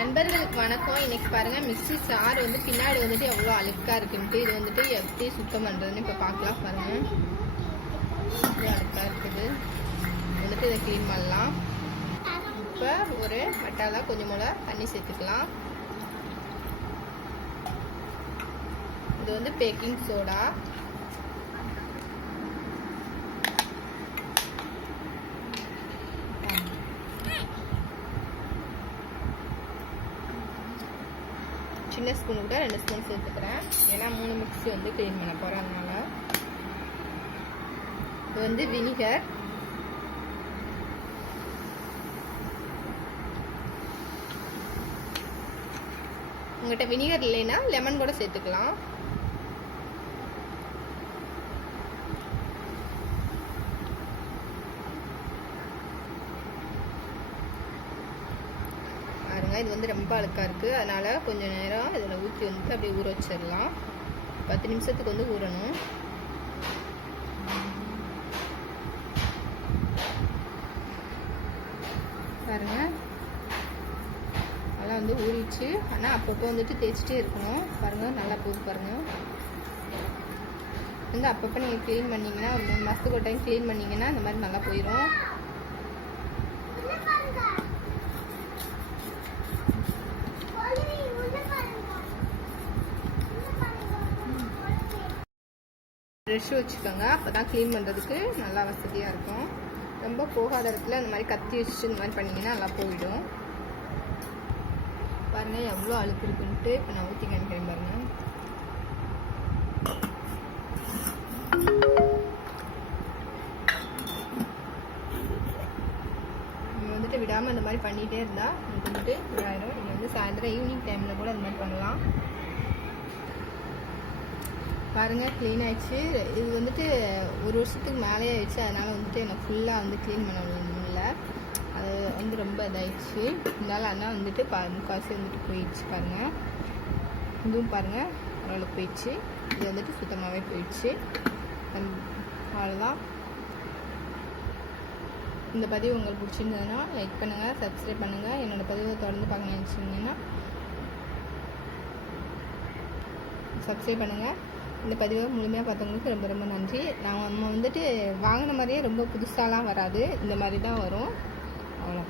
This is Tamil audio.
நண்பர்களுக்கு வணக்கம். இன்னைக்கு பாருங்க மிக்ஸி சார் வந்து பின்னாடி வந்துட்டு எவ்வளோ அழுக்கா இருக்குன்ட்டு இது வந்துட்டு எப்படி சுத்தம் பண்ணுறதுன்னு இப்போ பார்க்கலாம். பாருங்க எவ்வளோ அழுக்கா இருக்குது. வந்துட்டு இதை க்ளீன் பண்ணலாம். இப்போ ஒரு மட்டால கொஞ்சம் போல தண்ணி சேர்த்துக்கலாம். இது வந்து பேக்கிங் சோடா. சின்ன ஸ்பூன் கூட 2 ஸ்பூன் சேர்த்துக்கிறேன். ஏன்னா 3 மிக்ஸி வந்து க்ளீன் பண்ண போகிறேன். அதனால இது வந்து வினிகர். உங்கள்கிட்ட வினிகர் இல்லைன்னா லெமன் கூட சேர்த்துக்கலாம். இது வந்து ரொம்ப அழுக்கா இருக்குது. அதனால் கொஞ்சம் நேரம் இதில் ஊற்றி வந்துட்டு அப்படியே ஊற வச்சிடலாம். 10 நிமிஷத்துக்கு வந்து ஊறணும். பாருங்க நல்லா வந்து ஊறிச்சு. ஆனால் அப்பப்போ வந்துட்டு தேய்ச்சிட்டே இருக்கணும். பாருங்கள் நல்லா போகுது. பாருங்கள் வந்து அப்பப்போ நீங்கள் க்ளீன் பண்ணிங்கன்னா ஒரு 3 மாதத்துக்கு ஒரு டைம் க்ளீன் பண்ணிங்கன்னா இந்த மாதிரி நல்லா போயிடும். ப்ரெஷ் வச்சுக்கோங்க. அப்போ தான் க்ளீன் பண்ணுறதுக்கு நல்லா வசதியாக இருக்கும். ரொம்ப போகாத இடத்துல இந்த மாதிரி கத்தி வச்சுட்டு இந்த மாதிரி பண்ணிங்கன்னா நல்லா போயிடும். பாருங்கள் எவ்வளோ அழுக்கு இருக்குன்ட்டு. இப்போ நான் ஊற்றி காமிக்கிறேன் பாருங்கள். நீங்கள் வந்துட்டு விடாமல் இந்த மாதிரி பண்ணிகிட்டே இருந்தால் உங்களுக்கு வந்துட்டு இதாயிடும். நீங்கள் வந்து சாயந்தரம் ஈவினிங் டைமில் கூட இந்த மாதிரி பண்ணலாம். பாருங்கள் க்ளீன் ஆகிடுச்சு. இது வந்துட்டு 1 வருஷத்துக்கு மேலே ஆயிடுச்சு. அதனால் வந்துட்டு எனக்கு ஃபுல்லாக வந்து க்ளீன் பண்ண முடியல. அது வந்து ரொம்ப இதாகிடுச்சு. இருந்தாலும் ஆனால் வந்துட்டு முக்கால்வாசி வந்துட்டு போயிடுச்சு. பாருங்கள் இதுவும் பாருங்கள் ஓரளவுக்கு போயிடுச்சு. இது வந்துட்டு சுத்தமாகவே போயிடுச்சு. அவ்வளோதான். இந்த பதிவு உங்களுக்கு பிடிச்சிருந்ததுன்னா லைக் பண்ணுங்கள், சப்ஸ்கிரைப் பண்ணுங்கள். என்னோடய பதிவை தொடர்ந்து பார்க்க நினச்சிங்கன்னா சப்ஸ்கிரைப் பண்ணுங்கள். இந்த பதிவை முழுமையாக பார்த்தவங்களுக்கு ரொம்ப ரொம்ப நன்றி. நம்ம வந்துட்டு வாங்கின மாதிரியே ரொம்ப புதுசாலாம் வராது. இந்த மாதிரி தான் வரும். அவ்வளோ.